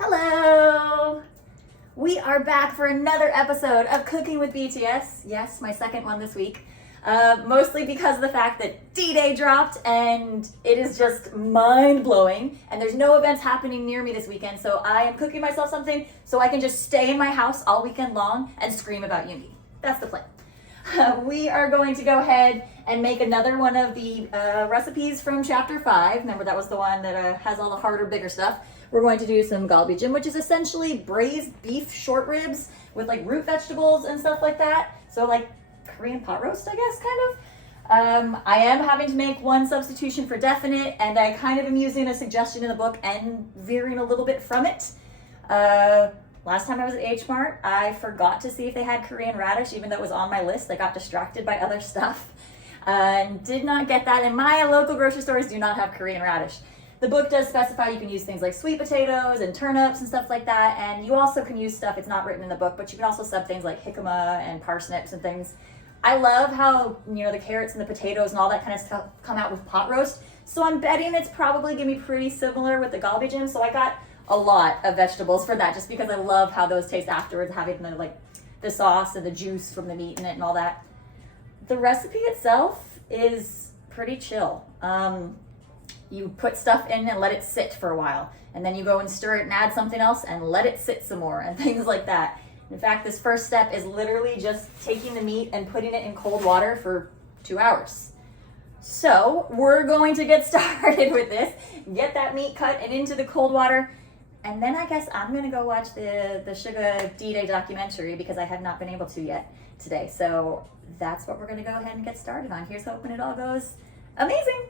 Hello! We are back for another episode of Cooking with BTS. Yes, my second one this week. Mostly because of the fact that D-Day dropped and it is just mind-blowing and there's no events happening near me this weekend, so I am cooking myself something so I can just stay in my house all weekend long and scream about Yoongi. That's the plan. We are going to go ahead and make another one of the recipes from chapter 5. Remember, that was the one that has all the harder, bigger stuff. We're going to do some galbijim, which is essentially braised beef short ribs with like root vegetables and stuff like that. So like Korean pot roast, I guess, kind of. I am having to make one substitution for definite, and I kind of am using a suggestion in the book and veering a little bit from it. Last time I was at H Mart, I forgot to see if they had Korean radish, even though it was on my list. I got distracted by other stuff and did not get that. And my local grocery stores do not have Korean radish. The book does specify you can use things like sweet potatoes and turnips and stuff like that. And you also can use stuff, it's not written in the book, but you can also sub things like jicama and parsnips and things. I love how, the carrots and the potatoes and all that kind of stuff come out with pot roast. So I'm betting it's probably going to be pretty similar with the galbijim. So I got a lot of vegetables for that, just because I love how those taste afterwards, having the sauce and the juice from the meat in it and all that. The recipe itself is pretty chill. You put stuff in and let it sit for a while, and then you go and stir it and add something else and let it sit some more and things like that. In fact, this first step is literally just taking the meat and putting it in cold water for 2 hours. So we're going to get started with this, get that meat cut and into the cold water. And then I guess I'm going to go watch the Suga D-Day documentary, because I have not been able to yet today. So that's what we're going to go ahead and get started on. Here's hoping it all goes amazing.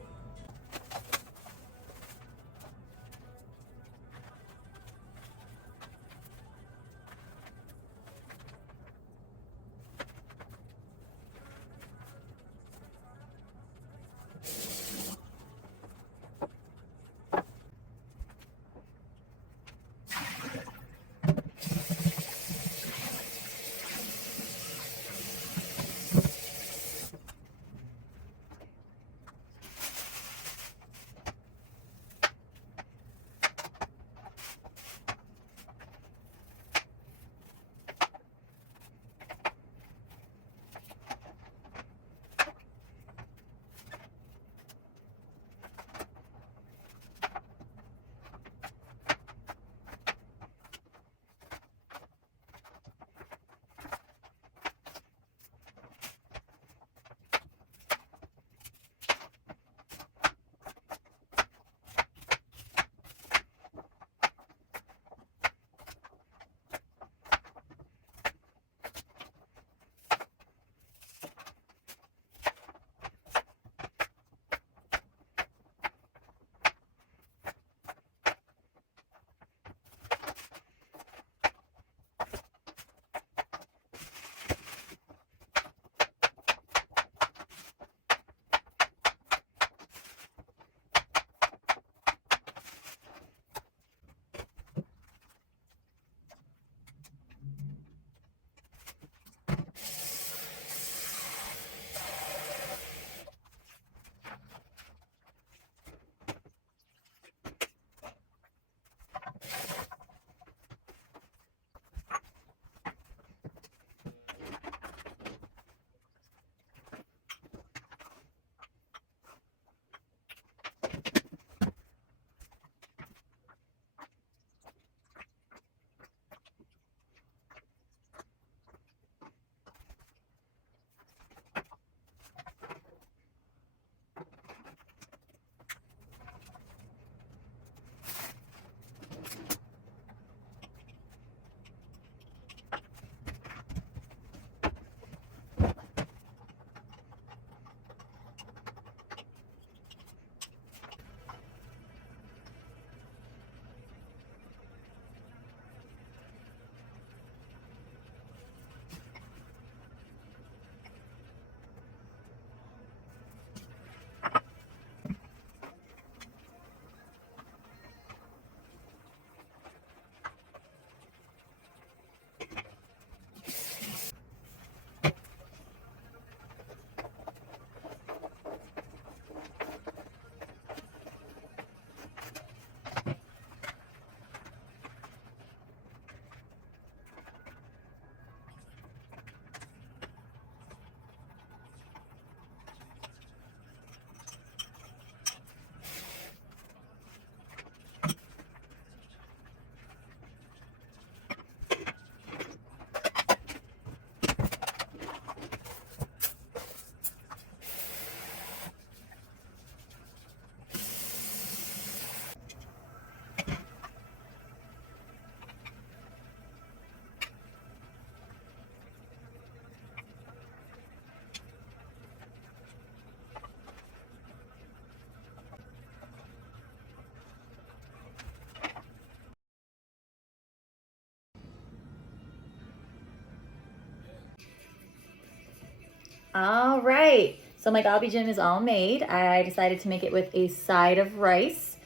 All right, so my EatJen is all made. I decided to make it with a side of rice.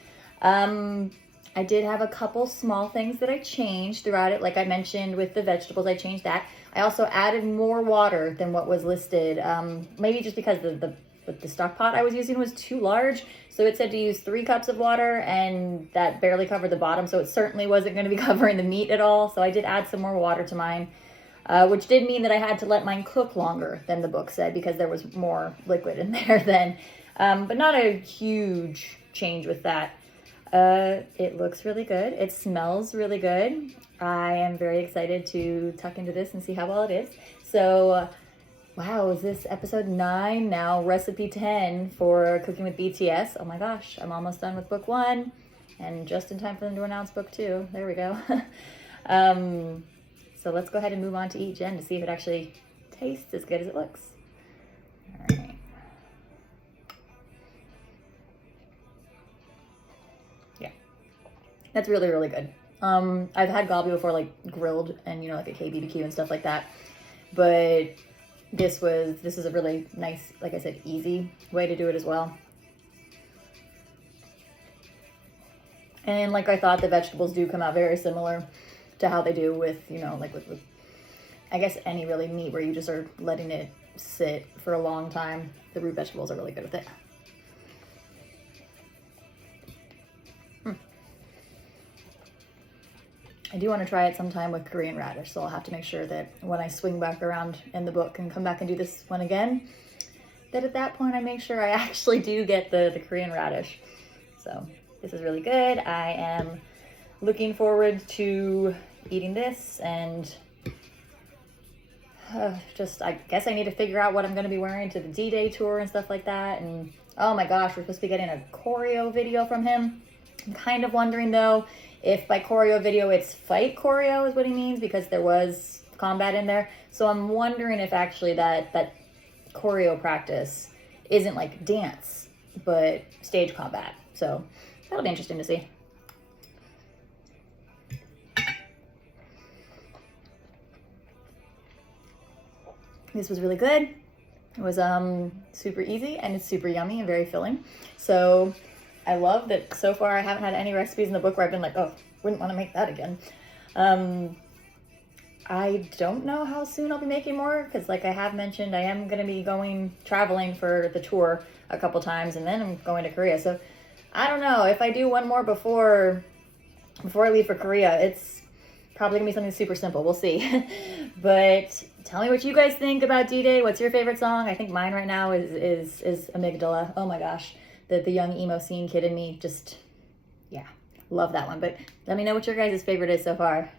I did have a couple small things that I changed throughout it. Like I mentioned with the vegetables, I changed that. I also added more water than what was listed, maybe just because the stock pot I was using was too large. So it said to use 3 cups of water, and that barely covered the bottom. So it certainly wasn't going to be covering the meat at all. So I did add some more water to mine, which did mean that I had to let mine cook longer than the book said because there was more liquid in there then. But not a huge change with that. It looks really good. It smells really good. I am very excited to tuck into this and see how well it is. So, wow, is this episode 9 now? Recipe 10 for Cooking with BTS. Oh my gosh, I'm almost done with book 1 and just in time for them to announce book 2. There we go. So let's go ahead and move on to EatJen to see if it actually tastes as good as it looks. All right. Yeah, that's really, really good. I've had galbi before, like grilled and, you know, like a KBBQ and stuff like that. But this is a really nice, like I said, easy way to do it as well. And like I thought, the vegetables do come out very similar to how they do with, you know, like with I guess any really meat where you just are letting it sit for a long time. The root vegetables are really good with it. I do want to try it sometime with Korean radish, so I'll have to make sure that when I swing back around in the book and come back and do this one again, that at that point I make sure I actually do get the Korean radish. So this is really good. I am looking forward to eating this, and just, I guess I need to figure out what I'm going to be wearing to the D-Day tour and stuff like that. And oh my gosh, we're supposed to be getting a choreo video from him. I'm kind of wondering though, if by choreo video it's fight choreo is what he means, because there was combat in there. So I'm wondering if actually that choreo practice isn't like dance, but stage combat. So that'll be interesting to see. This was really good. It was super easy, and it's super yummy and very filling. So I love that so far I haven't had any recipes in the book where I've been like, oh, wouldn't want to make that again. I don't know how soon I'll be making more, because like I have mentioned, I am going to be traveling for the tour a couple times, and then I'm going to Korea. So I don't know if I do one more before I leave for Korea. It's probably gonna be something super simple. We'll see. But tell me what you guys think about D-Day. What's your favorite song? I think mine right now is Amygdala. Oh my gosh. The young emo scene kid in me just, yeah, love that one. But let me know what your guys' favorite is so far.